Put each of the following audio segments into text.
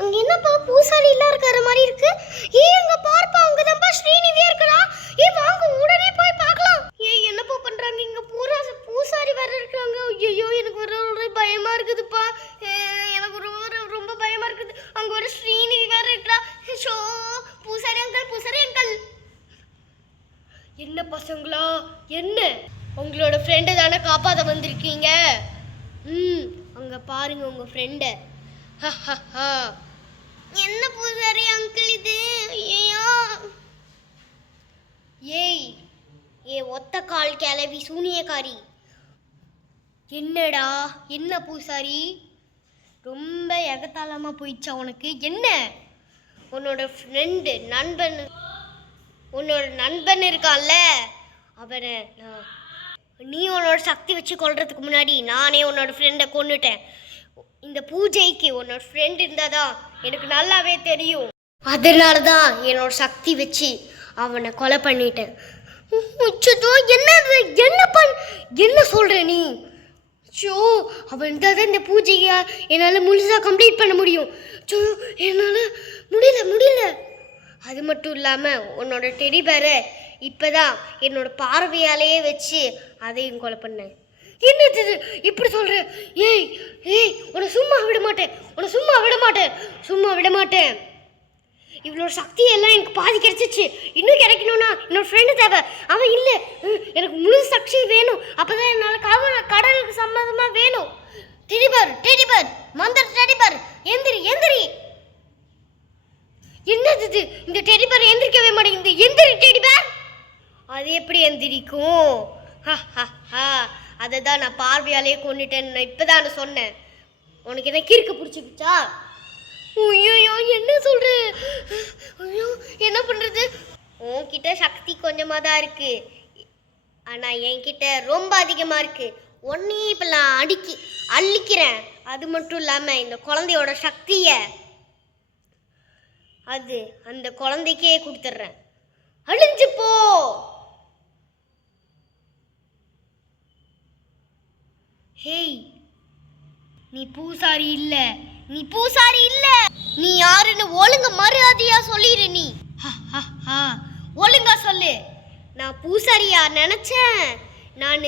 அங்க என்னப்பா பூசாரி எல்லாம் இருக்கிற மாதிரி இருக்கு. அங்க பார்ப்பா, அங்கதான்ப்பா ஸ்ரீநிதியா இருக்கடா. வாங்க உடனே போய் பார்க்கலாம். என்னப்பா பண்றாங்க இங்க? பூசாரி வேற இருக்காங்க. ஐயோ எனக்கு ஒரு பயமா இருக்குதுப்பா. எனக்கு ரொம்ப பயமா இருக்குது. அங்க ஒரு ஸ்ரீநிதி வேற இருக்கா. ஷோ பூசாரி அங்கிள், பூசாரி அங்கிள். என்ன பசங்களா, என்ன உங்களோட ஃப்ரெண்டை தானே காப்பாற்ற வந்திருக்கீங்க? அங்க பாருங்க உங்க ஃப்ரெண்டை. என்ன பூசாரி அங்கிள் இது? ஏய் ஒத்த கால் கிளவி சூனியக்காரி. என்னடா என்ன பூசாரி, ரொம்ப எகத்தாளமா போயிடுச்சா உனக்கு? என்ன உன்னோட ஃப்ரெண்டு உன்னோட நண்பன் இருக்கான்ல, அவனை நீ உன்னோட சக்தி வச்சு கொல்றதுக்கு முன்னாடி நானே உன்னோட ஃப்ரெண்டை கொன்னுட்டேன். இந்த பூஜைக்கு உன்னோட ஃப்ரெண்ட் இருந்தாதான் எனக்கு நல்லாவே தெரியும். அதனால தான் என்னோட சக்தி வச்சு அவனை கொலை பண்ணிட்டேன். என்ன சொல்ற நீ? அவன் இருந்தால் தான் இந்த பூஜையை என்னால் முழுசாக கம்ப்ளீட் பண்ண முடியும். என்னால் முடியல. அது மட்டும் இல்லாமல் உன்னோட டெடி பேரை இப்போதான் என்னோட பார்வையாலேயே வச்சு அதையும் கொலை பண்ணேன். என்னது இப்படி சொல்ற? உன்னை சும்மா விட மாட்டேன். இவ்வளோ சக்தி எல்லாம் எனக்கு பாதி கிடைச்சிச்சு. இன்னும் கிடைக்கணும்னா என்னோட ஃப்ரெண்டு தேவை. அவன் இல்லை, எனக்கு முழு சக்தி வேணும். அப்போதான் என்னால் கடலுக்கு சம்மதமாக வேணும். டெடிபர் மந்திர டெடிபர், எந்திரி. என்னது இந்த டெடிபர் எந்திரிக்கவே மாட்டேங்குது. எந்திரி டெடிபர். அது எப்படி எந்திரிக்கும்? அதை தான் நான் பார்வையாலேயே கொண்டுட்டேன்னு இப்போதான் சொன்னேன். உனக்கு என்ன கிறுக்கு பிடிச்சிக்கிச்சா? ஐயோ என்ன சொல்ற? ஐயோ என்ன பண்றது? உன்கிட்ட சக்தி கொஞ்சமாக தான் இருக்கு, ஆனால் என்கிட்ட ரொம்ப அதிகமாக இருக்கு. ஒன்னையும் இப்போ நான் அள்ளிக்கிறேன். அது மட்டும் இல்லாமல் இந்த குழந்தையோட சக்தியை அந்த குழந்தைக்கே கொடுத்துட்றேன். அழிஞ்சு போ. நீ பூசாரி இல்ல. நீ யாருன்னு ஒழுங்க மரியாதையா சொல்லிடு. நீ ஒழுங்கா சொல்லு. நான் பூசாரியா நினைச்சேன். நான்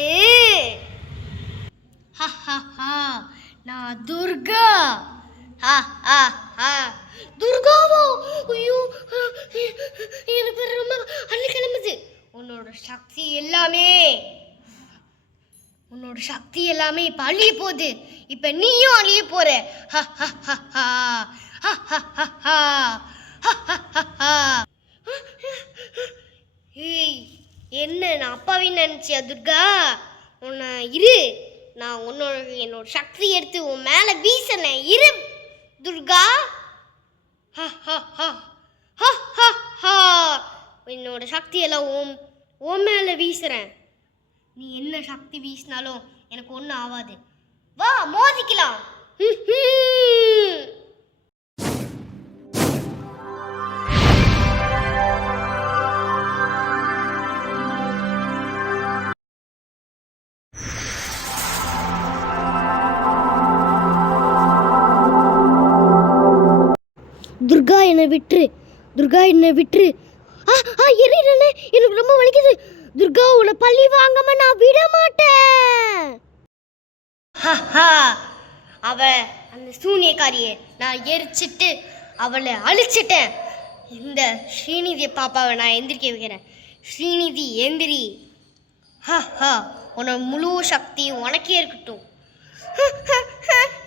துர்கா. துர்காவோ? ஐயோ எனக்கு ரொம்ப அள்ளி கிளம்புது. உன்னோட சக்தி எல்லாமே இப்ப அழிய போகுது. இப்ப நீயும் அழிய போற. என்ன நான் அப்பாவின்னு நினைச்சியா துர்கா? நான் என்னோட சக்தி எடுத்து உன் மேல வீசினேன். இரு துர்கா. என்னோட சக்தி எல்லாம் உன் மேல வீசுறேன். நீ என்ன சக்தி வீசினாலும் எனக்கு ஒன்றும் ஆகாது. வா மோதிக்கலாம். துர்கா என்னை விட்டுரு. எரிறனே, எனக்கு ரொம்ப வலிக்குது. துர்கா உன்னை பழி வாங்காம நான் விட மாட்டேன். அந்த சூனியக்காரியை நான் எரிச்சிட்டு அவளை அழிச்சிட்டேன். இந்த ஸ்ரீநிதி பாப்பாவை நான் எந்திரிக்க வைக்கிறேன். ஸ்ரீநிதி எந்திரி. உன்னோட முழு சக்தி உனக்கே இருக்கட்டும்.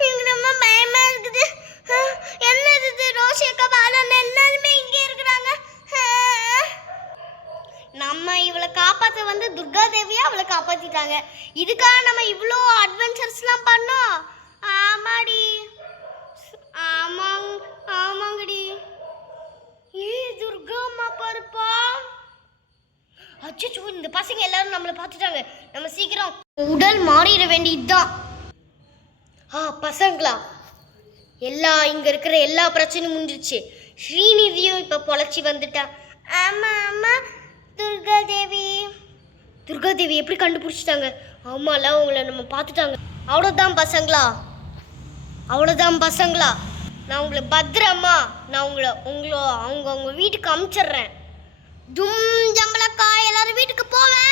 எனக்கு ரொம்ப பயமா இருக்குது. என்னது ரோஷியக்கா பாலன் எல்லாருமே இங்கே இருக்கிறாங்க. நம்ம இவளை காப்பாற்ற வந்து துர்கா தேவியா அவளை காப்பாற்றிட்டாங்க. இதுக்காக நம்ம இவ்வளோ அட்வென்ச்சர்ஸ்லாம் பண்ணோம். ஆமாடி, ஆமாங்கடி. துர்கா அம்மா பாருப்பா. அச்சோ இந்த பசங்க எல்லாரும் நம்மளை பார்த்துட்டாங்க. நம்ம சீக்கிரம் உடல் மாறிட வேண்டியதுதான். பசங்களா, இங்க இருக்கிற எல்லா பிரச்சனையும் முடிஞ்சிருச்சு. ஸ்ரீநிதியும் இப்ப பொழைச்சி வந்துட்டா. ஆமா துர்கா தேவி. துர்காதேவி எப்படி கண்டுபிடிச்சிட்டாங்க? ஆமால உங்களை நம்ம பார்த்துட்டாங்க. அவ்வளோதான் பசங்களா, அவ்வளோதான் பசங்களா. நான் உங்களை பத்திரமா நான் அவங்க வீட்டுக்கு அமுச்சிடுறேன். தும் ஜம்பளக்கா எல்லாரும் வீட்டுக்கு போவேன்.